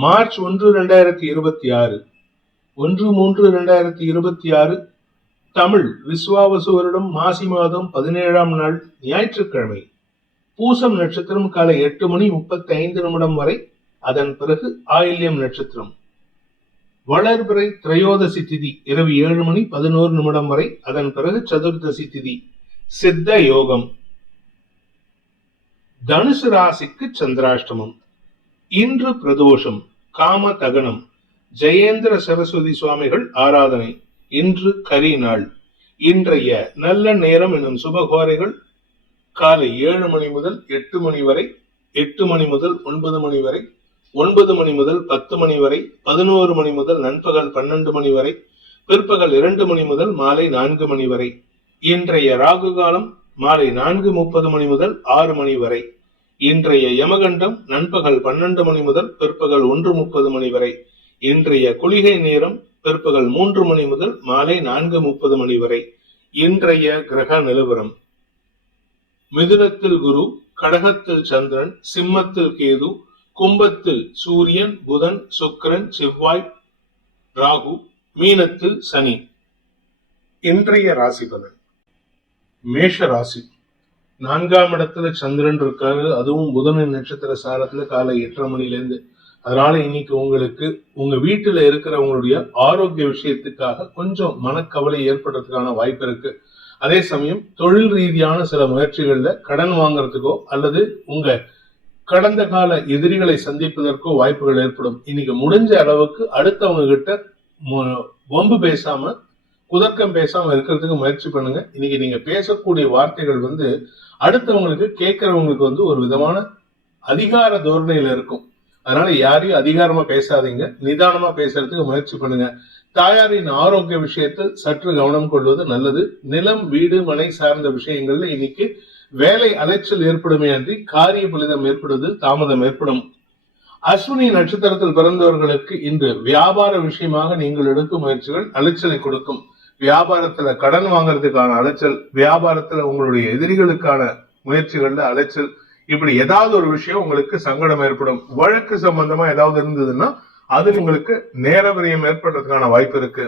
March 1, 2026 1/3/2026 Tamil Vishvavasu வருடம் மாசி மாதம் 17ஆம் நாள் ஞாயிற்றுக்கிழமை. பூசம் நட்சத்திரம் காலை 8:35 வரை, அதன் பிறகு ஆயில்யம் நட்சத்திரம். வளர்பிறை திரையோதசி திதி இரவு 7:11 வரை, அதன் பிறகு சதுர்தசி திதி. சித்த யோகம். தனுசு ராசிக்கு சந்திராஷ்டமம். இன்று பிரதோஷம், காம தகனம், ஜெயேந்திர சரஸ்வதி சுவாமிகள் ஆராதனை. இன்று கரி நாள். இன்றைய நல்ல நேரம் எனும் சுபகோரைகள் காலை 7 மணி முதல் 8 மணி வரை, 8 மணி முதல் 9 மணி வரை, 9 மணி முதல் 10 மணி வரை, 11 மணி முதல் நண்பகல் 12 மணி வரை, பிற்பகல் 2 மணி முதல் மாலை 4 மணி வரை. இன்றைய ராகு காலம் மாலை 4:30 மணி முதல் 6 மணி வரை. இன்றைய யமகண்டம் நண்பகல் 12 மணி முதல் பிற்பகல் 1:30 மணி வரை. இன்றைய குளிகை நேரம் பிற்பகல் 3 மணி முதல் மாலை 4:30 மணி வரை. இன்றைய கிரக நிலவரம்: மிதுனத்தில் குரு, கடகத்தில் சந்திரன், சிம்மத்தில் கேது, கும்பத்தில் சூரியன், புதன், சுக்கிரன், செவ்வாய், ராகு, மீனத்தில் சனி. இன்றைய ராசி பலன்: மேஷ ராசி. 4ஆம் இடத்துல சந்திரன் இருக்காரு, அதுவும் புதனின் நட்சத்திர சாரத்துல காலை 8:30 மணிலேருந்து. அதனால இன்னைக்கு உங்களுக்கு உங்க வீட்டுல இருக்கிறவங்களுடைய ஆரோக்கிய விஷயத்துக்காக கொஞ்சம் மனக்கவலை ஏற்படுறதுக்கான வாய்ப்பு இருக்கு. அதே சமயம் தொழில் ரீதியான சில முயற்சிகள்ல கடன் வாங்குறதுக்கோ அல்லது உங்க கடந்த கால எதிரிகளை சந்திப்பதற்கோ வாய்ப்புகள் ஏற்படும். இன்னைக்கு முடிஞ்ச அளவுக்கு அடுத்தவங்க கிட்ட வம்பு பேசாம, குதர்க்கம் பேசாம இருக்கிறதுக்கு முயற்சி பண்ணுங்க. இன்னைக்கு நீங்க பேசக்கூடிய வார்த்தைகள் அடுத்தவங்களுக்கு கேட்கறவங்களுக்கு ஒரு விதமான அதிகார தோரணையில இருக்கும். அதனால யாரையும் அதிகாரமா பேசாதீங்க, நிதானமா பேசுறதுக்கு முயற்சி பண்ணுங்க. தாயாரின் ஆரோக்கிய விஷயத்தில் சற்று கவனம் கொள்வது நல்லது. நிலம், வீடு, மனை சார்ந்த விஷயங்கள்ல இன்னைக்கு வேலை அலைச்சல் ஏற்படுமே அன்றி காரிய பலிதம் ஏற்படுவதில் தாமதம் ஏற்படும். அஸ்வினி நட்சத்திரத்தில் பிறந்தவர்களுக்கு இன்று வியாபார விஷயமாக நீங்கள் எடுக்கும் முயற்சிகள் அலைச்சலை கொடுக்கும். வியாபாரத்துல கடன் வாங்குறதுக்கான அலைச்சல், வியாபாரத்துல உங்களுடைய எதிரிகளுக்கான முயற்சிகள்ல அலைச்சல், இப்படி ஏதாவது ஒரு விஷயம் உங்களுக்கு சங்கடம் ஏற்படும். வழக்கு சம்பந்தமா ஏதாவது இருந்ததுன்னா அது உங்களுக்கு நேர விரயம் ஏற்படுறதுக்கான வாய்ப்பு இருக்கு.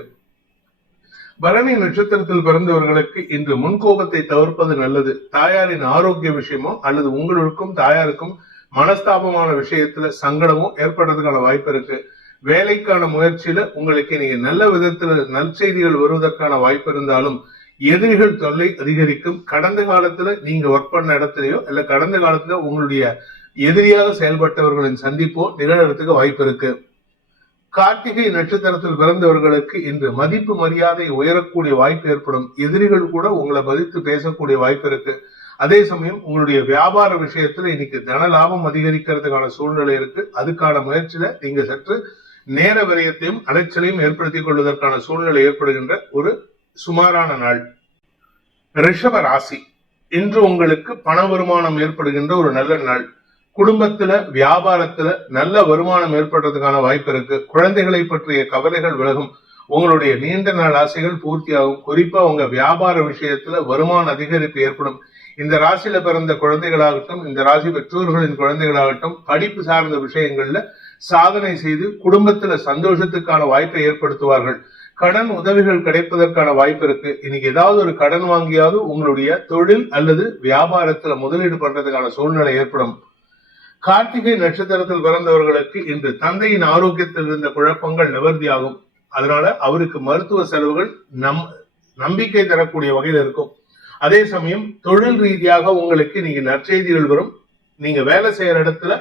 பரணி நட்சத்திரத்தில் பிறந்தவர்களுக்கு இன்று முன்கோபத்தை தவிர்ப்பது நல்லது. தாயாரின் ஆரோக்கிய விஷயமோ அல்லது உங்களுக்கும் தாயாருக்கும் மனஸ்தாபமான விஷயத்துல சங்கடமோ ஏற்படுறதுக்கான வாய்ப்பு இருக்கு. வேலைக்கான முயற்சியில உங்களுக்கு நீங்க நல்ல விதத்துல நற்செய்திகள் வருவதற்கான வாய்ப்பு இருந்தாலும் எதிரிகள் தொல்லை அதிகரிக்கும். கடந்த காலத்துல நீங்க ஒர்க் பண்ண இடத்துலயோ இல்ல கடந்த காலத்துல உங்களுடைய எதிரியாக செயல்பட்டவர்களின் சந்திப்போ நிகழறதுக்கு வாய்ப்பு இருக்கு. கார்த்திகை நட்சத்திரத்தில் பிறந்தவர்களுக்கு இன்று மதிப்பு மரியாதை உயரக்கூடிய வாய்ப்பு ஏற்படும். எதிரிகள் கூட உங்களை மதித்து பேசக்கூடிய வாய்ப்பு இருக்கு. அதே சமயம் உங்களுடைய வியாபார விஷயத்துல இன்னைக்கு தன லாபம் அதிகரிக்கிறதுக்கான சூழ்நிலை இருக்கு. அதுக்கான முயற்சியில நீங்க சற்று நேர விரயத்தையும் அலைச்சலையும் ஏற்படுத்திக் கொள்வதற்கான சூழ்நிலை ஏற்படுகின்ற ஒரு சுமாரான நாள். ரிஷப ராசி. இன்று உங்களுக்கு பண வருமானம் ஏற்படுகின்ற ஒரு நல்ல நாள். குடும்பத்துல, வியாபாரத்துல நல்ல வருமானம் ஏற்படுறதுக்கான வாய்ப்பு இருக்கு. குழந்தைகளை பற்றிய கவலைகள் விலகும். உங்களுடைய நீண்ட நாள் ஆசைகள் பூர்த்தியாகும். குறிப்பா உங்க வியாபார விஷயத்துல வருமான அதிகரிப்பு ஏற்படும். இந்த ராசியில பிறந்த குழந்தைகளாகட்டும், இந்த ராசி பெற்றோர்களின் குழந்தைகளாகட்டும் படிப்பு சார்ந்த விஷயங்கள்ல சாதனை செய்து குடும்பத்துல சந்தோஷத்துக்கான வாய்ப்பை ஏற்படுத்துவார்கள். கடன் உதவிகள் கிடைப்பதற்கான வாய்ப்பு இருக்கு. இன்னைக்கு ஏதாவது ஒரு கடன் வாங்கியாவது உங்களுடைய தொழில் அல்லது வியாபாரத்துல முதலீடு பண்றதுக்கான சூழ்நிலை ஏற்படும். கார்த்திகை நட்சத்திரத்தில் பிறந்தவர்களுக்கு இன்று தந்தையின் ஆரோக்கியத்தில் இருந்த குழப்பங்கள் நிவர்த்தியாகும். அதனால அவருக்கு மருத்துவ செலவுகள் நம்பிக்கை தரக்கூடிய வகையில் இருக்கும். அதே சமயம் தொழில் ரீதியாக உங்களுக்கு நீங்க நற்செய்திகள் வரும். நீங்க வேலை செய்யற இடத்துல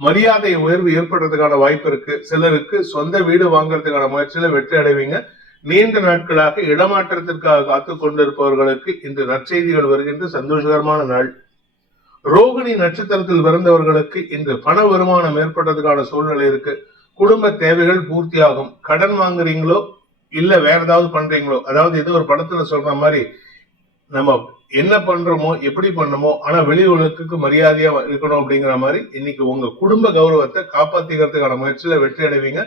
மரியாதை உயர்வு ஏற்படுறதுக்கான வாய்ப்பு இருக்கு. சிலருக்கு சொந்த வீடு வாங்குறதுக்கான முயற்சியில வெற்றி அடைவீங்க. நீண்ட நாட்களாக இடமாற்றத்திற்காக காத்து கொண்டிருப்பவர்களுக்கு இன்று நற்செய்திகள் வருகின்ற சந்தோஷகரமான நாள். ரோகிணி நட்சத்திரத்தில் பிறந்தவர்களுக்கு இன்று பண வருமானம் ஏற்படுறதுக்கான சூழ்நிலை இருக்கு. குடும்ப தேவைகள் பூர்த்தியாகும். கடன் வாங்குறீங்களோ இல்ல வேற ஏதாவது பண்றீங்களோ, அதாவது ஏதோ ஒரு படத்துல சொல்ற மாதிரி நம்ம என்ன பண்றோமோ எப்படி பண்ணமோ ஆனா வெளி உலகத்துக்கு மரியாதையா இருக்கணும் அப்படிங்கிற மாதிரி இன்னைக்கு உங்க குடும்ப கௌரவத்தை காப்பாத்திக்கிறதுக்கான முயற்சியில வெற்றி அடைவீங்க.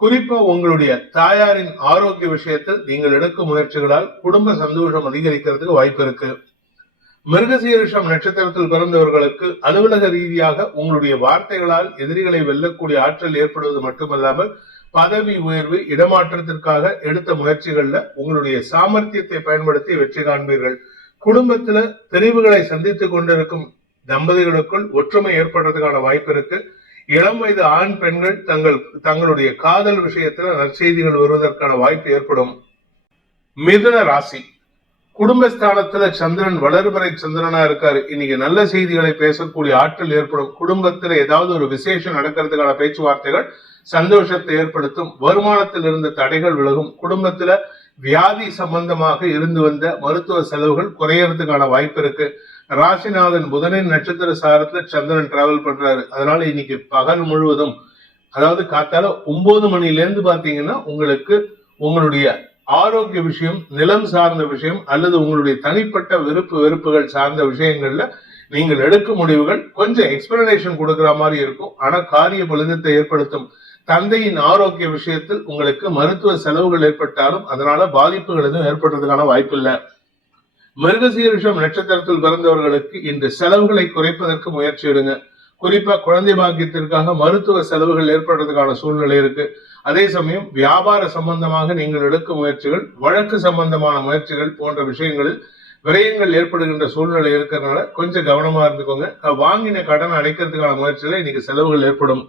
குறிப்பா உங்களுடைய தாயாரின் ஆரோக்கிய விஷயத்தில் நீங்கள் எடுக்கும் முயற்சிகளால் குடும்ப சந்தோஷம் அதிகரிக்கிறதுக்கு வாய்ப்பு இருக்கு. மிருகசீரிஷம் நட்சத்திரத்தில் பிறந்தவர்களுக்கு அலுவலக ரீதியாக உங்களுடைய வார்த்தைகளால் எதிரிகளை வெல்லக்கூடிய ஆற்றல் ஏற்படுவது மட்டுமல்லாமல் பதவி உயர்வு இடமாற்றத்திற்காக எடுத்த முயற்சிகள்ல உங்களுடைய சாமர்த்தியத்தை பயன்படுத்தி வெற்றி காண்பீர்கள். குடும்பத்துல பிரிவுகளை சந்தித்துக் கொண்டிருக்கும் தம்பதிகளுக்குள் ஒற்றுமை ஏற்படுறதுக்கான வாய்ப்பு இருக்கு. இளம் வயது ஆண் பெண்கள் தங்களுடைய காதல் விஷயத்துல நற்செய்திகள் வருவதற்கான வாய்ப்பு ஏற்படும். மிதுன ராசி, குடும்பஸ்தானத்துல சந்திரன் வளர்பிறை சந்திரனா இருக்காரு. இன்னைக்கு நல்ல செய்திகளை பேசக்கூடிய ஆற்றல் ஏற்படும். குடும்பத்துல ஏதாவது ஒரு விசேஷம் நடக்கிறதுக்கான பேச்சுவார்த்தைகள் சந்தோஷத்தை ஏற்படுத்தும். வருமானத்தில் இருந்த தடைகள் விலகும். குடும்பத்துல வியாதி சம்பந்தமாக இருந்து வந்த மருத்துவ செலவுகள் குறையறதுக்கான வாய்ப்பு இருக்கு. ராசிநாதன் புதனின் நட்சத்திர சாரத்துல சந்திரன் டிராவல் பண்றாரு. அதனால இன்னைக்கு பகல் முழுவதும், அதாவது காத்தால 9 மணில இருந்து பாத்தீங்கன்னா உங்களுக்கு உங்களுடைய ஆரோக்கிய விஷயம், நிலம் சார்ந்த விஷயம் அல்லது உங்களுடைய தனிப்பட்ட வெறுப்புகள் சார்ந்த விஷயங்கள்ல நீங்கள் எடுக்கும் முடிவுகள் கொஞ்சம் எக்ஸ்பிளனேஷன் கொடுக்கிற மாதிரி இருக்கும். ஆனா காரிய பலிதத்தை ஏற்படுத்தும். தந்தையின் ஆரோக்கிய விஷயத்தில் உங்களுக்கு மருத்துவ செலவுகள் ஏற்பட்டாலும் அதனால பாதிப்புகள் எதுவும் ஏற்படுறதுக்கான வாய்ப்பு இல்லை. மிருகசீரிஷம் நட்சத்திரத்தில் பிறந்தவர்களுக்கு இன்று செலவுகளை குறைப்பதற்கு முயற்சி எடுங்க. குறிப்பா குழந்தை பாக்கியத்திற்காக மருத்துவ செலவுகள் ஏற்படுறதுக்கான சூழ்நிலை இருக்கு. அதே சமயம் வியாபார சம்பந்தமாக நீங்கள் எடுக்கும் முயற்சிகள், வழக்கு சம்பந்தமான முயற்சிகள் போன்ற விஷயங்களில் விரயங்கள் ஏற்படுகின்ற சூழ்நிலை இருக்கிறதுனால கொஞ்சம் கவனமா இருந்துக்கோங்க. வாங்கின கடன் அடைக்கிறதுக்கான முயற்சியில இன்னைக்கு செலவுகள் ஏற்படும்.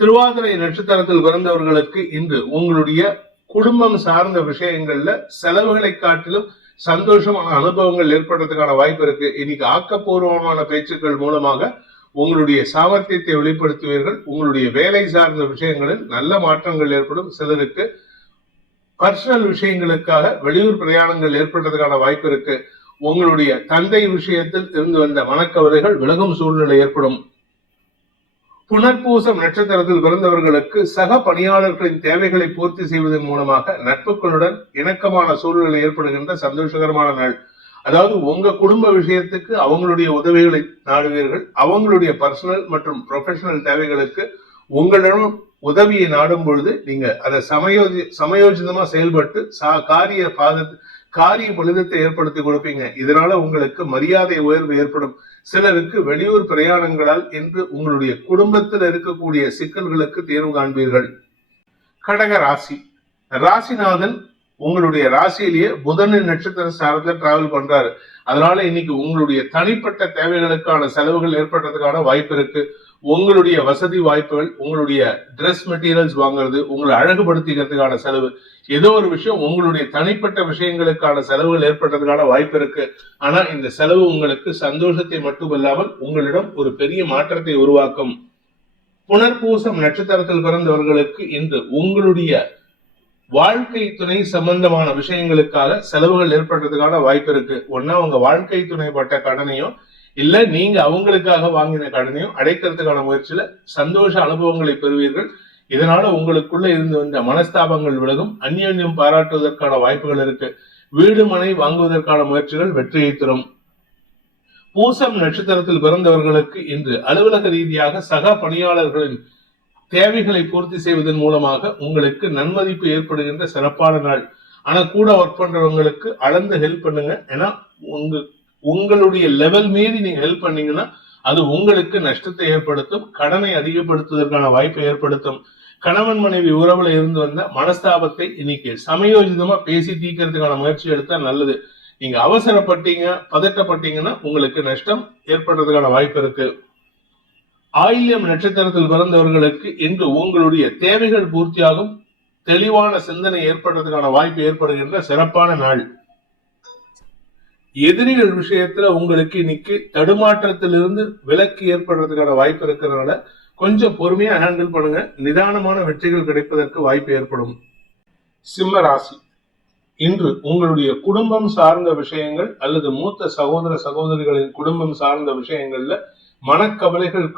திருவாதிரை நட்சத்திரத்தில் பிறந்தவர்களுக்கு இன்று உங்களுடைய குடும்பம் சார்ந்த விஷயங்கள்ல செலவுகளை காட்டிலும் சந்தோஷமான அனுபவங்கள் ஏற்படுறதுக்கான வாய்ப்பு இருக்கு. இன்னைக்கு ஆக்கப்பூர்வமான பேச்சுக்கள் மூலமாக உங்களுடைய சாமர்த்தியத்தை வெளிப்படுத்துவீர்கள். உங்களுடைய வேலை சார்ந்த விஷயங்களில் நல்ல மாற்றங்கள் ஏற்படும். சிலருக்கு பர்சனல் விஷயங்களுக்காக வெளியூர் பிரயாணங்கள் ஏற்படுறதுக்கான வாய்ப்பு இருக்கு. உங்களுடைய தந்தை விஷயத்தில் இருந்து வந்த மனக்கவலைகள் விலகும் சூழ்நிலை ஏற்படும். புனர்பூசம் நட்சத்திரத்தில் பிறந்தவர்களுக்கு சக பணியாளர்களின் தேவைகளை பூர்த்தி செய்வதன் மூலமாக நட்புகளுடன் இணக்கமான சூழ்நிலை ஏற்படுகின்ற சந்தோஷகரமான நாள். அதாவது உங்க குடும்ப விஷயத்துக்கு அவங்களுடைய உதவிகளை நாடுவீர்கள். அவங்களுடைய பர்சனல் மற்றும் ப்ரொஃபஷனல் தேவைகளுக்கு உங்களிடம் உதவியை நாடும் பொழுது நீங்க அதை சமயோஜிதமா செயல்பட்டு காரிய பலிதத்தை ஏற்படுத்தி கொடுப்பீங்க. இதனால உங்களுக்கு மரியாதை உயர்வு ஏற்படும். சிலருக்கு வெளியூர் பிரயாணங்களால் இன்று உங்களுடைய குடும்பத்தில் இருக்கக்கூடிய சிக்கல்களுக்கு தீர்வு காண்பீர்கள். கடக ராசி, ராசிநாதன் உங்களுடைய ராசியிலேயே புதனின் நட்சத்திர சார்ந்த டிராவல் பண்றாரு. அதனால இன்னைக்கு உங்களுடைய தனிப்பட்ட தேவைகளுக்கான செலவுகள் ஏற்படுறதுக்கான வாய்ப்பு இருக்கு. உங்களுடைய வசதி வாய்ப்புகள், உங்களுடைய ட்ரெஸ் மெட்டீரியல்ஸ் வாங்குறது, உங்களை அழகுபடுத்திக்கிறதுக்கான செலவு, ஏதோ ஒரு விஷயம் உங்களுடைய தனிப்பட்ட விஷயங்களுக்கான செலவுகள் ஏற்படுறதுக்கான வாய்ப்பு இருக்கு. ஆனா இந்த செலவு உங்களுக்கு சந்தோஷத்தை மட்டுமல்லாமல் உங்களிடம் ஒரு பெரிய மாற்றத்தை உருவாக்கும். புனர்பூசம் நட்சத்திரத்தில் பிறந்தவர்களுக்கு இன்று உங்களுடைய வாழ்க்கை துணை சம்பந்தமான விஷயங்களுக்காக செலவுகள் ஏற்படுறதுக்கான வாய்ப்பு இருக்கு. ஒன்னா உங்க வாழ்க்கை துணை பட்ட கடனையோ இல்ல நீங்க அவங்களுக்காக வாங்கின கடனையும் அடைக்கிறதுக்கான முயற்சியில சந்தோஷ அனுபவங்களை பெறுவீர்கள். இதனால உங்களுக்குள்ள இருந்து வந்த மனஸ்தாபங்கள் விலகும். அந்யோன்யம் பாராட்டுவதற்கான வாய்ப்புகள் இருக்கு. வீடு மனை வாங்குவதற்கான முயற்சிகள் வெற்றியை தரும். பூசம் நட்சத்திரத்தில் பிறந்தவர்களுக்கு இன்று அலுவலக ரீதியாக சக பணியாளர்களின் தேவைகளை பூர்த்தி செய்வதன் மூலமாக உங்களுக்கு நன்மதிப்பு ஏற்படுகின்ற சிறப்பான நாள். ஆனா கூட ஒர்க் பண்றவங்களுக்கு அளந்து ஹெல்ப் பண்ணுங்க. ஏன்னா உங்களுடைய லெவல் மீறி நீங்க ஹெல்ப் பண்ணீங்கன்னா அது உங்களுக்கு நஷ்டத்தை ஏற்படுத்தும். கடனை அதிகப்படுத்துவதற்கான வாய்ப்பை ஏற்படுத்தும். கணவன் மனைவி உறவுல இருந்து வந்த மனஸ்தாபத்தை இன்னைக்கு சமயோஜிதமா பேசி தீர்க்கிறதுக்கான முயற்சி எடுத்தா நல்லது. நீங்க அவசரப்பட்டீங்க, பதட்டப்பட்டீங்கன்னா உங்களுக்கு நஷ்டம் ஏற்படுறதுக்கான வாய்ப்பு இருக்கு. ஆயில்யம் நட்சத்திரத்தில் பிறந்தவர்களுக்கு இன்று உங்களுடைய தேவைகள் பூர்த்தியாகும். தெளிவான சிந்தனை ஏற்படுறதுக்கான வாய்ப்பு ஏற்படுகின்ற சிறப்பான நாள். எதிரிகள் விஷயத்துல உங்களுக்கு இன்னைக்கு தடுமாற்றத்திலிருந்து விலக்கு ஏற்படுறதுக்கான வாய்ப்பு இருக்கிறதுனால கொஞ்சம் பொறுமையா ஹேண்டில் பண்ணுங்க. நிதானமான வெற்றிகள் கிடைப்பதற்கு வாய்ப்பு ஏற்படும். சிம்ம ராசி, இன்று உங்களுடைய குடும்பம் சார்ந்த விஷயங்கள் அல்லது மூத்த சகோதர சகோதரிகளின் குடும்பம் சார்ந்த விஷயங்கள்ல மனக்கவலைகள்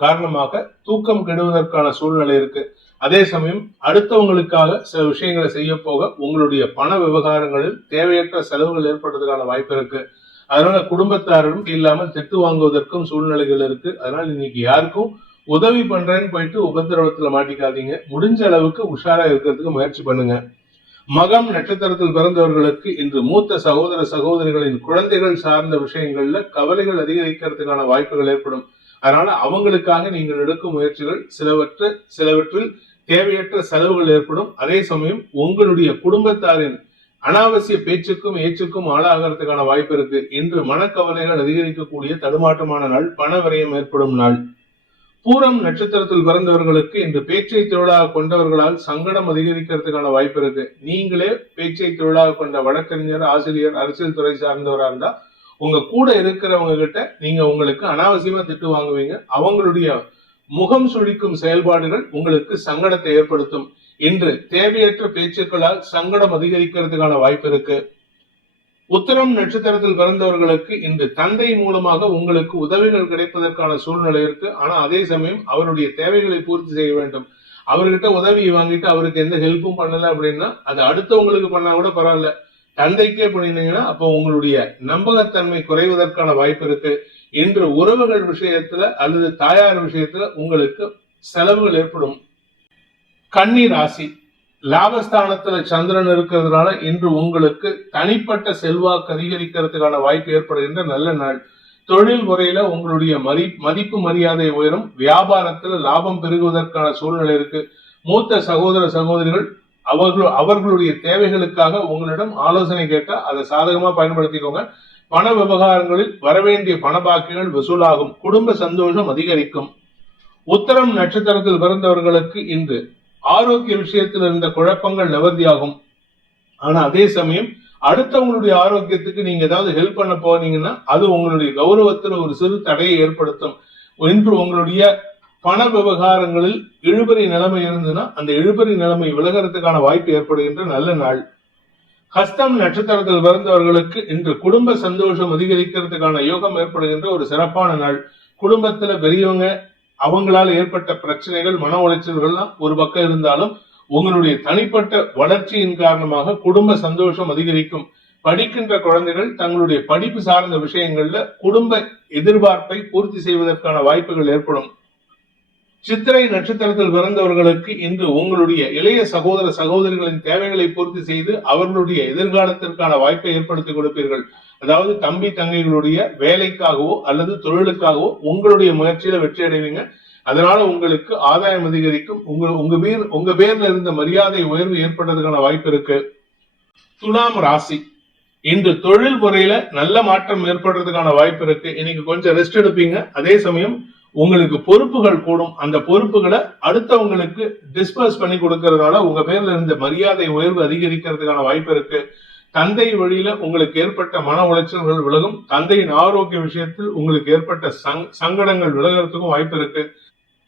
காரணமாக தூக்கம் கெடுவதற்கான சூழ்நிலை இருக்கு. அதே சமயம் அடுத்தவங்களுக்காக சில விஷயங்களை செய்ய போக உங்களுடைய பண விவகாரங்களில் தேவையற்ற செலவுகள் ஏற்படுறதுக்கான வாய்ப்பு இருக்கு. அதனால குடும்பத்தாரும் இல்லாமல் திட்டு வாங்குவதற்கும் சூழ்நிலைகள் இருக்கு. அதனால இன்னைக்கு யாருக்கும் உதவி பண்றேன்னு போயிட்டு உபத்திரவத்துல மாட்டிக்காதீங்க. முடிஞ்ச அளவுக்கு உஷாரா இருக்கிறதுக்கு முயற்சி பண்ணுங்க. மகம் நட்சத்திரத்தில் பிறந்தவர்களுக்கு இன்று மூத்த சகோதர சகோதரிகளின் குழந்தைகள் சார்ந்த விஷயங்கள்ல கவலைகள் அதிகரிக்கிறதுக்கான வாய்ப்புகள் ஏற்படும். அதனால அவங்களுக்காக நீங்கள் எடுக்கும் முயற்சிகள் சிலவற்றில் தேவையற்ற செலவுகள் ஏற்படும். அதே சமயம் உங்களுடைய குடும்பத்தாரின் அனாவசிய பேச்சுக்கும் ஏச்சுக்கும் ஆளாகிறதுக்கான வாய்ப்பு இருக்கு. இன்று மனக்கவலைகள் அதிகரிக்கக்கூடிய தடுமாற்றமான நாள், பண விரயம் ஏற்படும் நாள். பூரம் நட்சத்திரத்தில் பிறந்தவர்களுக்கு இன்று பேச்சை தொழிலாக கொண்டவர்களால் சங்கடம் அதிகரிக்கிறதுக்கான வாய்ப்பு இருக்கு. நீங்களே பேச்சை தொழிலாக கொண்ட வழக்கறிஞர், ஆசிரியர், அரசியல் துறை சார்ந்தவரா இருந்தா உங்க கூட இருக்கிறவங்க கிட்ட நீங்க உங்களுக்கு அனாவசியமா திட்டு வாங்குவீங்க. அவங்களுடைய முகம் சுழிக்கும் செயல்பாடுகள் உங்களுக்கு சங்கடத்தை ஏற்படுத்தும். இன்று தேவையற்ற பேச்சுக்களால் சங்கடம் அதிகரிக்கிறதுக்கான வாய்ப்பு இருக்கு. உத்திரம் நட்சத்திரத்தில் பிறந்தவர்களுக்கு இன்று தந்தை மூலமாக உங்களுக்கு உதவிகள் கிடைப்பதற்கான சூழ்நிலை இருக்கு. ஆனா அதே சமயம் அவருடைய தேவைகளை பூர்த்தி செய்ய வேண்டும். அவர்கிட்ட உதவி வாங்கிட்டு அவருக்கு எந்த ஹெல்ப்பும் பண்ணல அப்படின்னா அது அடுத்தவங்களுக்கு பண்ணா கூட பரவாயில்ல, தந்தைக்கே பண்ணினீங்கன்னா அப்போ உங்களுடைய நம்பகத்தன்மை குறைவதற்கான வாய்ப்பு இருக்கு. இன்று உறவுகள் விஷயத்துல அல்லது தாயார் விஷயத்துல உங்களுக்கு செலவுகள் ஏற்படும். கன்னி ராசி, லாபஸ்தானத்துல சந்திரன் இருக்கிறதுனால இன்று உங்களுக்கு தனிப்பட்ட செல்வாக்கு அதிகரிக்கிறதுக்கான வாய்ப்பு ஏற்படுகின்ற நல்ல நாள். தொழில் முறையில உங்களுடைய மதிப்பு மரியாதை உயரும். வியாபாரத்துல லாபம் பெருகுவதற்கான சூழ்நிலை இருக்கு. மூத்த சகோதர சகோதரிகள் அவர்களுடைய தேவைகளுக்காக உங்களிடம் ஆலோசனை கேட்டா அதை சாதகமா பயன்படுத்திக்கோங்க. பண விவகாரங்களில் வரவேண்டிய பண பாக்கிகள் வசூலாகும். குடும்ப சந்தோஷம் அதிகரிக்கும். உத்தரம் நட்சத்திரத்தில் பிறந்தவர்களுக்கு இன்று ஆரோக்கிய விஷயத்தில் இருந்த குழப்பங்கள் நிவர்த்தியாகும். ஆனா அதே சமயம் அடுத்தவங்களுடைய ஆரோக்கியத்துக்கு நீங்க ஏதாவது ஹெல்ப் பண்ண போனீங்கன்னா அது உங்களுடைய கௌரவத்தில் ஒரு சிறு தடையை ஏற்படுத்தும். இன்று உங்களுடைய பண விவகாரங்களில் இழுபறி நிலைமை இருந்ததுன்னா அந்த இழுபறி நிலைமை விலகிறதுக்கான வாய்ப்பு ஏற்படுகின்ற நல்ல நாள். ஹஸ்தம் நட்சத்திரத்தில் பிறந்தவர்களுக்கு இன்று குடும்ப சந்தோஷம் அதிகரிக்கிறதுக்கான யோகம் ஏற்படுகின்ற ஒரு சிறப்பான நாள். குடும்பத்துல பெரியவங்க அவங்களால் ஏற்பட்ட பிரச்சனைகள், மன உளைச்சல்கள்லாம் ஒரு பக்கம் இருந்தாலும் உங்களுடைய தனிப்பட்ட வளர்ச்சியின் காரணமாக குடும்ப சந்தோஷம் அதிகரிக்கும். படிக்கின்ற குழந்தைகள் தங்களுடைய படிப்பு சார்ந்த விஷயங்கள்ல குடும்ப எதிர்பார்ப்பை பூர்த்தி செய்வதற்கான வாய்ப்புகள் ஏற்படும். சித்திரை நட்சத்திரத்தில் பிறந்தவர்களுக்கு இன்று உங்களுடைய இளைய சகோதர சகோதரிகளின் தேவைகளை பூர்த்தி செய்து அவர்களுடைய எதிர்காலத்திற்கான வாய்ப்பை ஏற்படுத்தி கொடுப்பீர்கள். அதாவது தம்பி தங்கைகளுடைய வேலைக்காகவோ அல்லது தொழிலுக்காகவோ உங்களுடைய முயற்சியில வெற்றி அடைவீங்க. அதனால உங்களுக்கு ஆதாயம் அதிகரிக்கும். உங்க பேர்ல இருந்த மரியாதை உயர்வு ஏற்படுறதுக்கான வாய்ப்பு இருக்கு. துலாம் ராசி, இன்று தொழில் முறையில நல்ல மாற்றம் ஏற்படுறதுக்கான வாய்ப்பு இருக்கு. இன்னைக்கு கொஞ்சம் ரெஸ்ட் எடுப்பீங்க. அதே சமயம் உங்களுக்கு பொறுப்புகள் கூடும். அந்த பொறுப்புகளை அடுத்தவங்களுக்கு டிஸ்பர்ஸ் பண்ணி கொடுக்கறதுனால உங்க பேர்ல இருந்த மரியாதை உயர்வு அதிகரிக்கிறதுக்கான வாய்ப்பு இருக்கு. தந்தை வழியில உங்களுக்கு ஏற்பட்ட மன உளைச்சல்கள் விலகும். தந்தையின் ஆரோக்கிய விஷயத்தில் உங்களுக்கு ஏற்பட்ட சங்கடங்கள் விலகிறதுக்கும் வாய்ப்பு இருக்கு.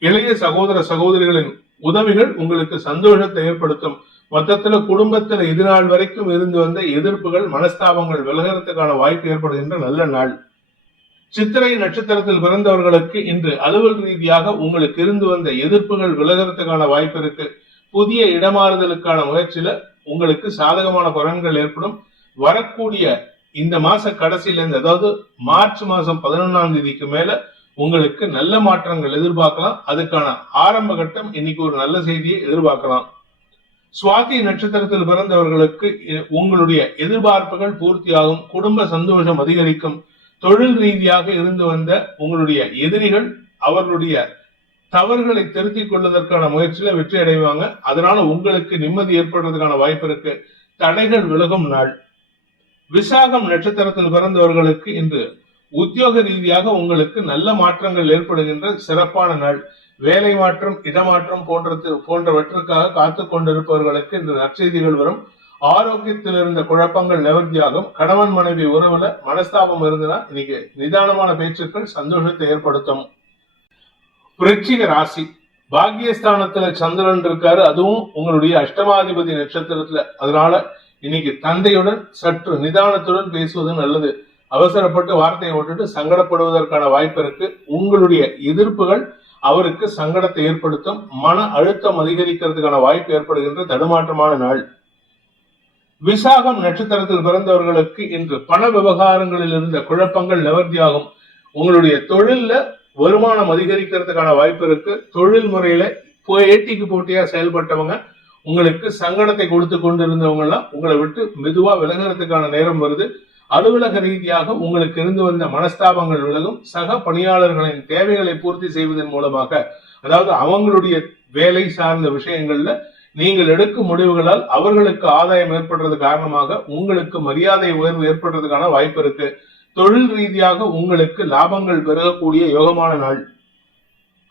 இளைய சகோதர சகோதரிகளின் உதவிகள் உங்களுக்கு சந்தோஷத்தை ஏற்படுத்தும். மொத்தத்துல குடும்பத்துல இதுநாள் வரைக்கும் இருந்து வந்த எதிர்ப்புகள், மனஸ்தாபங்கள் விலகிறதுக்கான வாய்ப்பு ஏற்படுகின்ற நல்ல நாள். சித்திரை நட்சத்திரத்தில் பிறந்தவர்களுக்கு இன்று அலுவல் ரீதியாக உங்களுக்கு இருந்து வந்த எதிர்ப்புகள் விலகிறதுக்கான வாய்ப்பு இருக்கு. புதிய இடமாறுதலுக்கான முயற்சியில உங்களுக்கு சாதகமான பலன்கள் ஏற்படும். வரக்கூடிய இந்த மாச கடைசியில இருந்து, அதாவது மார்ச் மாசம் 11ஆம் தேதிக்கு மேல உங்களுக்கு நல்ல மாற்றங்கள் எதிர்பார்க்கலாம். அதுக்கான ஆரம்ப கட்டம் இன்னைக்கு ஒரு நல்ல செய்தியை எதிர்பார்க்கலாம். சுவாதி நட்சத்திரத்தில் பிறந்தவர்களுக்கு உங்களுடைய எதிர்பார்ப்புகள் பூர்த்தியாகும். குடும்ப சந்தோஷம் அதிகரிக்கும். தொழில் ரீதியாக இருந்து வந்த உங்களுடைய எதிரிகள் அவர்களுடைய தவறுகளை திருத்திக் கொள்வதற்கான முயற்சியில வெற்றி அடைவாங்க. அதனால உங்களுக்கு நிம்மதி ஏற்படுறதுக்கான வாய்ப்பு இருக்கு. தடைகள் விலகும் நாள். விசாகம் நட்சத்திரத்தில் பிறந்தவர்களுக்கு இன்று உத்தியோக ரீதியாக உங்களுக்கு நல்ல மாற்றங்கள் ஏற்படுகின்ற சிறப்பான நாள். வேலை மாற்றம், இடமாற்றம் போன்றவற்றுக்காக காத்து கொண்டிருப்பவர்களுக்கு இன்று நற்செய்திகள் வரும். ஆரோக்கியத்தில் இருந்த குழப்பங்கள் நிவர்த்தியாகும். கணவன் மனைவி உறவுல மனஸ்தாபம் இருந்ததுன்னா இன்னைக்கு நிதானமான பேச்சுக்கள் சந்தோஷத்தை ஏற்படுத்தும். விருச்சிக ராசி, பாக்கியஸ்தானத்துல சந்திரன் இருக்காரு. அதுவும் உங்களுடைய அஷ்டமாதிபதி நட்சத்திரத்துல. அதனால இன்னைக்கு தந்தையுடன் சற்று நிதானத்துடன் பேசுவது நல்லது. அவசரப்பட்டு வார்த்தையை விட்டுட்டு சங்கடப்படுவதற்கான வாய்ப்பு இருக்கு. உங்களுடைய எதிர்ப்புகள் அவருக்கு சங்கடத்தை ஏற்படுத்தும். மன அழுத்தம் அதிகரிக்கிறதுக்கான வாய்ப்பு ஏற்படுகின்ற தடுமாற்றமான நாள். விசாகம் நட்சத்திரத்தில் பிறந்தவர்களுக்கு இன்று பண விவகாரங்களில் இருந்த குழப்பங்கள் நிவர்த்தியாகும். உங்களுடைய தொழில்ல வருமானம் அதிகரிக்கிறதுக்கான வாய்ப்பு இருக்கு. தொழில் முறையில ஏட்டிக்கு போட்டியா செயல்பட்டவங்க உங்களுக்கு சங்கடத்தை கொடுத்து கொண்டிருந்தவங்க எல்லாம் உங்களை விட்டு மெதுவா விலகிறதுக்கான நேரம் வருது. அலுவலக ரீதியாக உங்களுக்கு இருந்து வந்த மனஸ்தாபங்கள் விலகும். சக பணியாளர்களின் தேவைகளை பூர்த்தி செய்வதன் மூலமாக, அதாவது அவங்களுடைய வேலை சார்ந்த விஷயங்கள்ல நீங்கள் எடுக்கும் முடிவுகளால் அவர்களுக்கு ஆதாயம் ஏற்படுறது காரணமாக உங்களுக்கு மரியாதை உயர்வு ஏற்படுறதுக்கான வாய்ப்பு இருக்கு. தொழில் ரீதியாக உங்களுக்கு லாபங்கள் பெருகக்கூடிய யோகமான நாள்.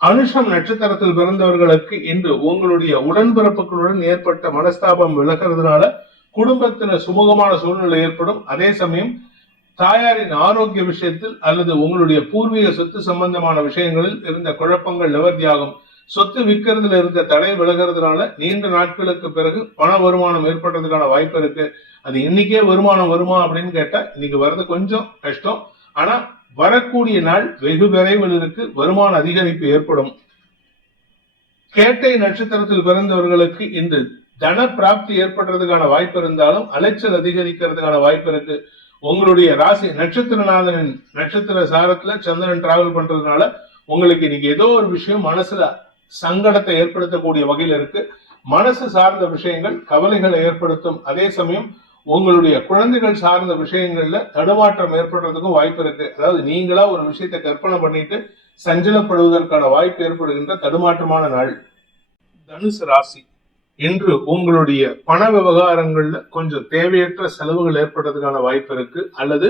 அனுஷம் நட்சத்திரத்தில் பிறந்தவர்களுக்கு இன்று உங்களுடைய உடன்பிறப்புகளுடன் ஏற்பட்ட மனஸ்தாபம் விலகிறதுனால குடும்பத்துல சுமூகமான சூழ்நிலை ஏற்படும். அதே சமயம் தாயாரின் ஆரோக்கிய விஷயத்தில் அல்லது உங்களுடைய பூர்வீக சொத்து சம்பந்தமான விஷயங்களில் இருந்த குழப்பங்கள் நிவர்த்தியாகும். சொத்து விற்கிறதுல இருந்த தடை விலகிறதுனால நீண்ட நாட்களுக்கு பிறகு பண வருமானம் ஏற்படுறதுக்கான வாய்ப்பு இருக்கு. அது இன்னைக்கே வருமானம் வருமா அப்படின்னு கேட்டா இன்னைக்கு வர்றது கொஞ்சம் கஷ்டம். ஆனா வரக்கூடிய நாள் வெகு விரைவில் இருக்கு. வருமான அதிகரிப்பு ஏற்படும். கேட்டை நட்சத்திரத்தில் பிறந்தவர்களுக்கு இன்று தன பிராப்தி ஏற்படுறதுக்கான வாய்ப்பு இருந்தாலும் அலைச்சல் அதிகரிக்கிறதுக்கான வாய்ப்பு இருக்கு. உங்களுடைய ராசி நட்சத்திரநாதனின் நட்சத்திர சாரத்துல சந்திரன் டிராவல் பண்றதுனால உங்களுக்கு இன்னைக்கு ஏதோ ஒரு விஷயம் மனசுல சங்கடத்தை ஏற்படுத்தக்கூடிய வகையில் இருக்கு. மனசு சார்ந்த விஷயங்கள் கவலைகளை ஏற்படுத்தும். அதே சமயம் உங்களுடைய குழந்தைகள் சார்ந்த விஷயங்கள்ல தடுமாற்றம் ஏற்படுறதுக்கும் வாய்ப்பு இருக்கு. அதாவது நீங்களா ஒரு விஷயத்தை கற்பனை பண்ணிட்டு சஞ்சலப்படுவதற்கான வாய்ப்பு ஏற்படுகின்ற தடுமாற்றமான நாள். தனுசு ராசி இன்று உங்களுடைய பண விவகாரங்கள்ல கொஞ்சம் தேவையற்ற செலவுகள் ஏற்படுறதுக்கான வாய்ப்பு இருக்கு. அல்லது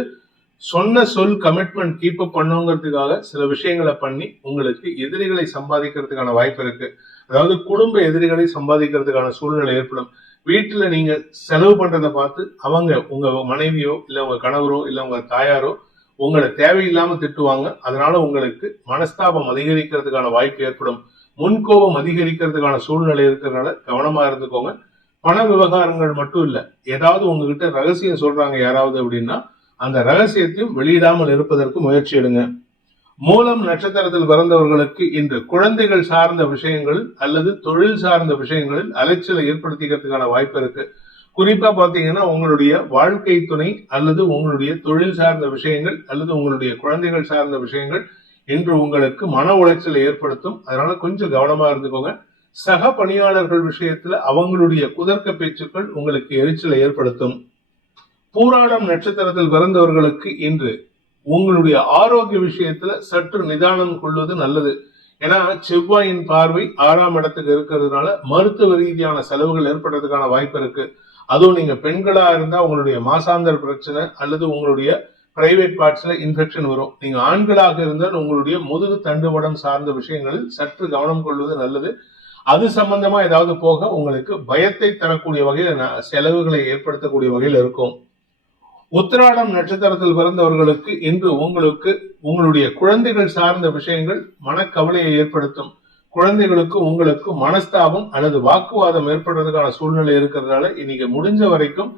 சொன்ன சொல் கமிட்மெண்ட் கீப் அப் பண்ணுங்கிறதுக்காக சில விஷயங்களை பண்ணி உங்களுக்கு எதிரிகளை சம்பாதிக்கிறதுக்கான வாய்ப்பு இருக்கு. அதாவது குடும்ப எதிரிகளை சம்பாதிக்கிறதுக்கான சூழ்நிலை ஏற்படும். வீட்டுல நீங்க செலவு பண்றதை பார்த்து அவங்க உங்க மனைவியோ இல்ல உங்க கணவரோ இல்ல உங்க தாயாரோ உங்களை தேவையில்லாம திட்டுவாங்க. அதனால உங்களுக்கு மனஸ்தாபம் அதிகரிக்கிறதுக்கான வாய்ப்பு ஏற்படும். முன்கோபம் அதிகரிக்கிறதுக்கான சூழ்நிலை இருக்கிறதுனால கவனமா இருந்துக்கோங்க. பண விவகாரங்கள் மட்டும் இல்ல, ஏதாவது உங்ககிட்ட ரகசியம் சொல்றாங்க யாராவது அப்படின்னா அந்த ரகசியத்தையும் வெளியிடாமல் இருப்பதற்கு முயற்சி எடுங்க. மூலம் நட்சத்திரத்தில் பிறந்தவர்களுக்கு இன்று குழந்தைகள் சார்ந்த விஷயங்கள் அல்லது தொழில் சார்ந்த விஷயங்களில் அலைச்சலை ஏற்படுத்திக்கிறதுக்கான வாய்ப்பு இருக்கு. குறிப்பா பாத்தீங்கன்னா உங்களுடைய வாழ்க்கை துணை அல்லது உங்களுடைய தொழில் சார்ந்த விஷயங்கள் அல்லது உங்களுடைய குழந்தைகள் சார்ந்த விஷயங்கள் இன்று உங்களுக்கு மன உளைச்சலை ஏற்படுத்தும். அதனால கொஞ்சம் கவனமா இருந்துக்கோங்க. சக பணியாளர்கள் விஷயத்துல அவங்களுடைய குதர்க்க பேச்சுக்கள் உங்களுக்கு எரிச்சலை ஏற்படுத்தும். பூராடம் நட்சத்திரத்தில் பிறந்தவர்களுக்கு இன்று உங்களுடைய ஆரோக்கிய விஷயத்துல சற்று நிதானம் கொள்வது நல்லது. ஏன்னா செவ்வாயின் பார்வை 6ஆம் இடத்துக்கு இருக்கிறதுனால மருத்துவ ரீதியான செலவுகள் ஏற்படுறதுக்கான வாய்ப்பு இருக்கு. அதுவும் நீங்க பெண்களா இருந்தா உங்களுடைய மாசாந்தர பிரச்சனை அல்லது உங்களுடைய பிரைவேட் பார்ட்ஸ்ல இன்ஃபெக்ஷன் வரும். நீங்க ஆண்களாக இருந்தால் உங்களுடைய முதுகு தண்டுவடம் சார்ந்த விஷயங்களில் சற்று கவனம் கொள்வது நல்லது. அது சம்பந்தமா ஏதாவது போக உங்களுக்கு பயத்தை தரக்கூடிய வகையில் செலவுகளை ஏற்படுத்தக்கூடிய வகையில் இருக்கும். உத்திராடம் நட்சத்திரத்தில் பிறந்தவர்களுக்கு இன்று உங்களுக்கு உங்களுடைய குழந்தைகள் சார்ந்த விஷயங்கள் மனக்கவலையை ஏற்படுத்தும். குழந்தைகளுக்கு உங்களுக்கு மனஸ்தாபம் அல்லது வாக்குவாதம் ஏற்படுறதுக்கான சூழ்நிலை இருக்கிறதுனால இன்னைக்கு முடிஞ்ச வரைக்கும்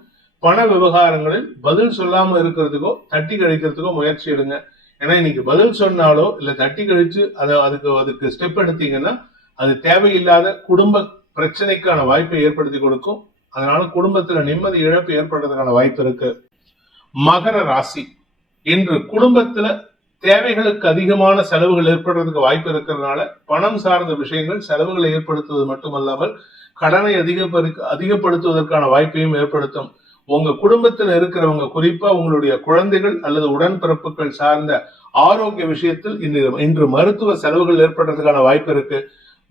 பண விவகாரங்களில் பதில் சொல்லாம இருக்கிறதுக்கோ தட்டி கழிக்கிறதுக்கோ முயற்சி எடுங்க. ஏன்னா இன்னைக்கு பதில் சொன்னாலோ இல்ல தட்டி கழிச்சு அதுக்கு ஸ்டெப் எடுத்தீங்கன்னா அது தேவையில்லாத குடும்ப பிரச்சனைக்கான வாய்ப்பை ஏற்படுத்தி கொடுக்கும். அதனால குடும்பத்துல நிம்மதி இழப்பு ஏற்படுறதுக்கான வாய்ப்பு இருக்கு. மகர ராசி இன்று குடும்பத்துல தேவைகளுக்கு அதிகமான செலவுகள் ஏற்படுறதுக்கு வாய்ப்பு இருக்கிறதுனால பணம் சார்ந்த விஷயங்கள் செலவுகளை ஏற்படுத்துவது மட்டுமல்லாமல் கடனை அதிகப்படுத்துவதற்கான வாய்ப்பையும் ஏற்படுத்தும். உங்க குடும்பத்தில் இருக்கிறவங்க குறிப்பா உங்களுடைய குழந்தைகள் அல்லது உடன்பிறப்புகள் சார்ந்த ஆரோக்கிய விஷயத்தில் இன்று மருத்துவ செலவுகள் ஏற்படுறதுக்கான வாய்ப்பு இருக்கு.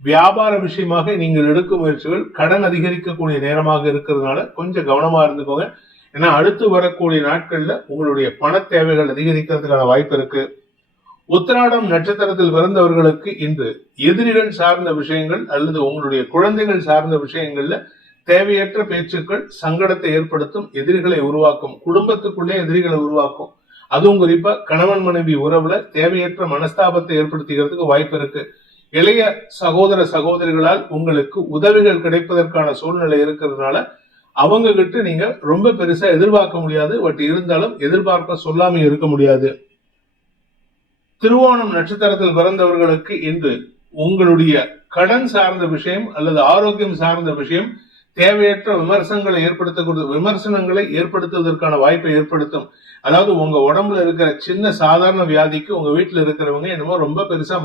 வியாபார விஷயமாக நீங்கள் எடுக்கும் முயற்சிகள் கடன் அதிகரிக்கக்கூடிய நேரமாக இருக்கிறதுனால கொஞ்சம் கவனமா இருந்துக்கோங்க. ஏன்னா அடுத்து வரக்கூடிய நாட்கள்ல உங்களுடைய பண தேவைகள் அதிகரிக்கிறதுக்கான வாய்ப்பு இருக்கு. உத்திராடம் நட்சத்திரத்தில் பிறந்தவர்களுக்கு இன்று எதிரிகள் சார்ந்த விஷயங்கள் அல்லது உங்களுடைய குழந்தைகள் சார்ந்த விஷயங்கள்ல தேவையற்ற பேச்சுக்கள் சங்கடத்தை ஏற்படுத்தும், எதிரிகளை உருவாக்கும், குடும்பத்துக்குள்ளே எதிரிகளை உருவாக்கும். அதுவும் குறிப்பா கணவன் மனைவி உறவுல தேவையற்ற மனஸ்தாபத்தை ஏற்படுத்திக்கிறதுக்கு வாய்ப்பு இருக்கு. இளைய சகோதர சகோதரிகளால் உங்களுக்கு உதவிகள் கிடைப்பதற்கான சூழ்நிலை இருக்கிறதுனால அவங்க கிட்ட நீங்க ரொம்ப பெருசா எதிர்பார்க்க முடியாது. பட் இருந்தாலும் எதிர்பார்க்க சொல்லாம இருக்க முடியாது. திருவோணம் நட்சத்திரத்தில் பிறந்தவர்களுக்கு இன்று உங்களுடைய கடன் சார்ந்த விஷயம் அல்லது ஆரோக்கியம் சார்ந்த விஷயம் தேவையற்ற விமர்சனங்களை ஏற்படுத்துவதற்கான வாய்ப்பை ஏற்படுத்தும். அதாவது உங்க உடம்புல இருக்கிற சின்ன சாதாரண வியாதிக்கு உங்க வீட்டுல இருக்கிறவங்க என்னமோ ரொம்ப பெருசா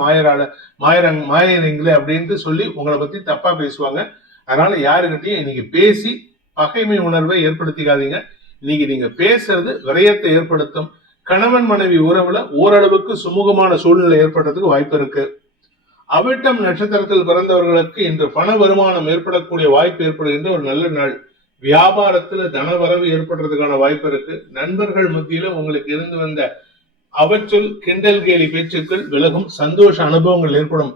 மாயறீங்களே அப்படின்ட்டு சொல்லி உங்களை பத்தி தப்பா பேசுவாங்க. அதனால யாருக்கிட்டையும் இன்னைக்கு பேசி பகைமை உணர்வை ஏற்படுத்திக்காதீங்க. இன்னைக்கு நீங்க பேசுறது விரயத்தை ஏற்படுத்தும். கணவன் மனைவி உறவுல ஓரளவுக்கு சுமூகமான சூழ்நிலை ஏற்படுறதுக்கு வாய்ப்பு இருக்கு. அவிட்டம் நட்சத்திரத்தில் பிறந்தவர்களுக்கு இன்று பண வருமானம் ஏற்படக்கூடிய வாய்ப்பு ஏற்படுகின்ற ஒரு நல்ல நாள். வியாபாரத்துல தனவரவு ஏற்படுறதுக்கான வாய்ப்பு இருக்கு. நண்பர்கள் மத்தியில உங்களுக்கு இருந்து வந்த அவற்றுள் கிண்டல் கேலி பேச்சுக்கள் விலகும். சந்தோஷ அனுபவங்கள் ஏற்படும்.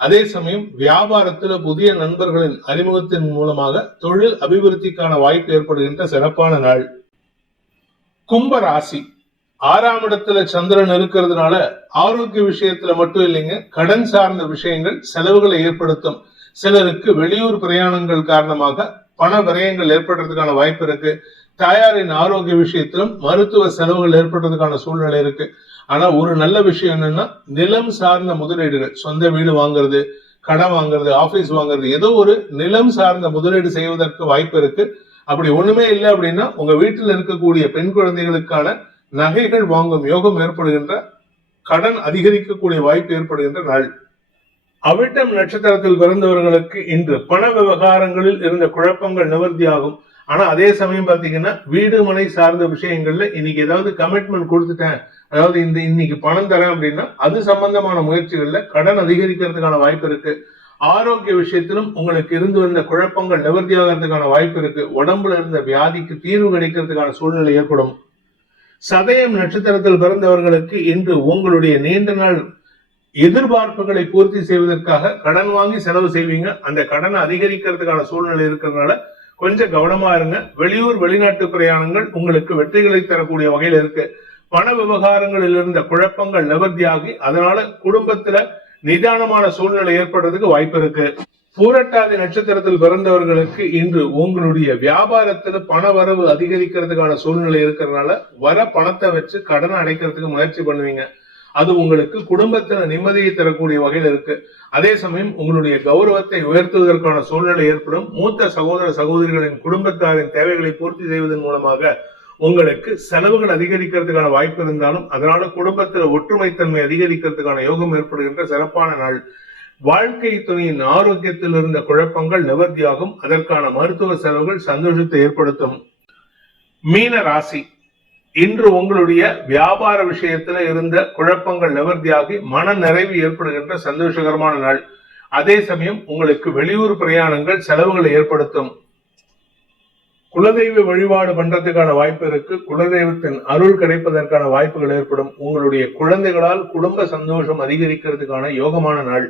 அதே சமயம் வியாபாரத்துல புதிய நண்பர்களின் அறிமுகத்தின் மூலமாக தொழில் அபிவிருத்திக்கான வாய்ப்பு ஏற்படுகின்ற சிறப்பான நாள். கும்ப ராசி 6ஆம் இடத்துல சந்திரன் இருக்கிறதுனால ஆரோக்கிய விஷயத்துல மட்டும் இல்லைங்க, கடன் சார்ந்த விஷயங்கள் செலவுகளை ஏற்படுத்தும். சிலருக்கு வெளியூர் பிரயாணங்கள் காரணமாக பண விரயங்கள் ஏற்படுறதுக்கான வாய்ப்பு இருக்கு. தாயாரின் ஆரோக்கிய விஷயத்திலும் மருத்துவ செலவுகள் ஏற்படுறதுக்கான சூழ்நிலை இருக்கு. ஆனா ஒரு நல்ல விஷயம் என்னன்னா, நிலம் சார்ந்த முதலீடுகள், சொந்த வீடு வாங்குறது, கடன் வாங்குறது, ஆபீஸ் வாங்குறது, ஏதோ ஒரு நிலம் சார்ந்த முதலீடு செய்வதற்கு வாய்ப்பு இருக்கு. அப்படி ஒண்ணுமே இல்லை அப்படின்னா உங்க வீட்டில் இருக்கக்கூடிய பெண் குழந்தைகளுக்கான நகைகள் வாங்கும் யோகம் ஏற்படுகின்ற, கடன் அதிகரிக்கக்கூடிய வாய்ப்பு ஏற்படுகின்ற நாள். அவிட்டம் நட்சத்திரத்தில் பிறந்தவர்களுக்கு இன்று பண விவகாரங்களில் இருந்த குழப்பங்கள் நிவர்த்தியாகும். ஆனா அதே சமயம் பாத்தீங்கன்னா வீடு மனை சார்ந்த விஷயங்கள்ல இன்னைக்கு ஏதாவது கமிட்மெண்ட் கொடுத்துட்டேன், அதாவது இன்னைக்கு பணம் தரேன் அப்படின்னா அது சம்பந்தமான முயற்சிகள்ல கடன் அதிகரிக்கிறதுக்கான வாய்ப்பு இருக்கு. ஆரோக்கிய விஷயத்திலும் உங்களுக்கு இருந்து வந்த குழப்பங்கள் நிவர்த்தியாகிறதுக்கான வாய்ப்பு இருக்கு. உடம்புல இருந்த வியாதிக்கு தீர்வு கிடைக்கிறதுக்கான சூழ்நிலை ஏற்படும். சதயம் நட்சத்திரத்தில் பிறந்தவர்களுக்கு இன்று உங்களுடைய நீண்ட நாள் எதிர்பார்ப்புகளை பூர்த்தி செய்வதற்காக கடன் வாங்கி செலவு செய்வீங்க. அந்த கடனை அதிகரிக்கிறதுக்கான சூழ்நிலை இருக்கிறதுனால கொஞ்சம் கவனமா இருங்க. வெளியூர் வெளிநாட்டு பிரயாணங்கள் உங்களுக்கு வெற்றிகளை தரக்கூடிய வகையில் இருக்கு. பண விவகாரங்களில் இருந்த குழப்பங்கள் நிவர்த்தியாகி அதனால குடும்பத்துல நிதானமான சூழ்நிலை ஏற்படுறதுக்கு வாய்ப்பு இருக்கு. பூரட்டாதி நட்சத்திரத்தில் பிறந்தவர்களுக்கு இன்று உங்களுடைய வியாபாரத்துல பண வரவு அதிகரிக்கிறதுக்கான சூழ்நிலை இருக்கிறதுனால வர பணத்தை வச்சு கடனை அடைக்கிறதுக்கு முயற்சி பண்ணுவீங்க. அது உங்களுக்கு குடும்பத்துல நிம்மதியை தரக்கூடிய வகையில் இருக்கு. அதே சமயம் உங்களுடைய கௌரவத்தை உயர்த்துவதற்கான சூழ்நிலை ஏற்படும். மூத்த சகோதர சகோதரிகளின் குடும்பத்தாரின் தேவைகளை பூர்த்தி செய்வதன் மூலமாக உங்களுக்கு செலவுகள் அதிகரிக்கிறதுக்கான வாய்ப்பு இருந்தாலும் அதனால குடும்பத்துல ஒற்றுமைத்தன்மை அதிகரிக்கிறதுக்கான யோகம் ஏற்படுகின்ற சிறப்பான நாள். வாழ்க்கை துணையின் ஆரோக்கியத்தில் இருந்த குழப்பங்கள் நிவர்த்தியாகும். அதற்கான மருத்துவ செலவுகள் சந்தோஷத்தை ஏற்படுத்தும். மீன ராசி, இன்று உங்களுடைய வியாபார விஷயத்துல இருந்த குழப்பங்கள் நிவர்த்தியாகி மன நிறைவு ஏற்படுகின்ற சந்தோஷகரமான நாள். அதே சமயம் உங்களுக்கு வெளியூர் பிரயாணங்கள் செலவுகளை ஏற்படுத்தும். குலதெய்வ வழிபாடு பண்றதுக்கான வாய்ப்பு இருக்கு. குலதெய்வத்தின் அருள் கிடைப்பதற்கான வாய்ப்புகள் ஏற்படும். உங்களுடைய குழந்தைகளால் குடும்ப சந்தோஷம் அதிகரிக்கிறதுக்கான யோகமான நாள்.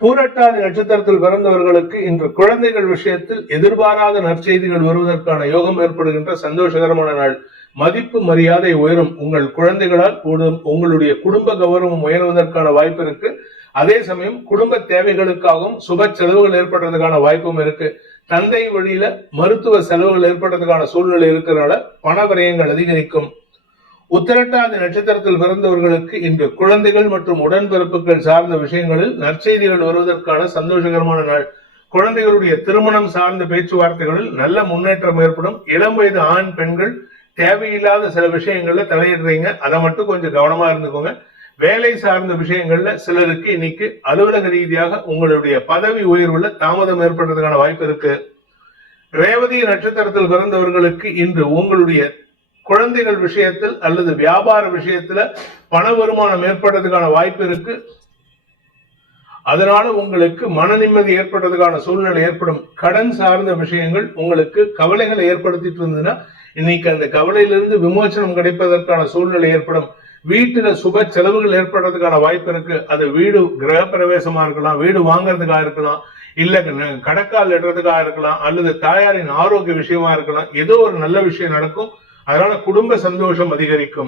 பூரட்டாதி நட்சத்திரத்தில் பிறந்தவர்களுக்கு இன்று குழந்தைகள் விஷயத்தில் எதிர்பாராத நற்செய்திகள் வருவதற்கான யோகம் ஏற்படுகின்ற சந்தோஷகரமான நாள். மதிப்பு மரியாதை உயரும். உங்கள் குழந்தைகளால் உங்களுடைய குடும்ப கௌரவம் உயர்வதற்கான வாய்ப்பு இருக்கு. அதே சமயம் குடும்ப தேவைகளுக்காகவும் சுப செலவுகள் ஏற்படுறதுக்கான வாய்ப்பும் இருக்கு. தந்தை வழியில மருத்துவ செலவுகள் ஏற்படுறதுக்கான சூழ்நிலை இருக்கிறதுனால பண விரயங்கள் அதிகரிக்கும். உத்திரட்டாதி நட்சத்திரத்தில் பிறந்தவர்களுக்கு இன்று குழந்தைகள் மற்றும் உடன்பிறப்புகள் சார்ந்த விஷயங்களில் நற்செய்திகள் வருவதற்கான சந்தோஷகரமான நாள். குழந்தைகளுடைய திருமணம் சார்ந்த பேச்சுவார்த்தைகளில் நல்ல முன்னேற்றம் ஏற்படும். இளம் வயது ஆண் பெண்கள் தேவையில்லாத சில விஷயங்கள்ல தலையிடுறீங்க, அதை மட்டும் கொஞ்சம் கவனமா இருந்துக்கோங்க. வேலை சார்ந்த விஷயங்கள்ல சிலருக்கு இன்னைக்கு அலுவலக ரீதியாக உங்களுடைய பதவி உயர்வுல தாமதம் ஏற்படுறதுக்கான வாய்ப்பு இருக்கு. ரேவதி நட்சத்திரத்தில் பிறந்தவர்களுக்கு இன்று உங்களுடைய குழந்தைகள் விஷயத்தில் அல்லது வியாபார விஷயத்துல பண வருமானம் ஏற்படுறதுக்கான வாய்ப்பு இருக்கு. அதனால உங்களுக்கு மன நிம்மதி ஏற்படுறதுக்கான சூழ்நிலை ஏற்படும். கடன் சார்ந்த விஷயங்கள் உங்களுக்கு கவலைகளை ஏற்படுத்திட்டு இருந்ததுன்னா இன்னைக்கு அந்த கவலையிலிருந்து விமோசனம் கிடைப்பதற்கான சூழ்நிலை ஏற்படும். வீட்டுல சுப செலவுகள் ஏற்படுறதுக்கான வாய்ப்பு இருக்கு. அது வீடு கிரக பிரவேசமா இருக்கலாம், வீடு வாங்கறதுக்காக இருக்கலாம், இல்ல கடக்கால் இடுறதுக்காக இருக்கலாம், அல்லது தாயாரின் ஆரோக்கிய விஷயமா இருக்கலாம். ஏதோ ஒரு நல்ல விஷயம் நடக்கும். அதனால குடும்ப சந்தோஷம் அதிகரிக்கும்.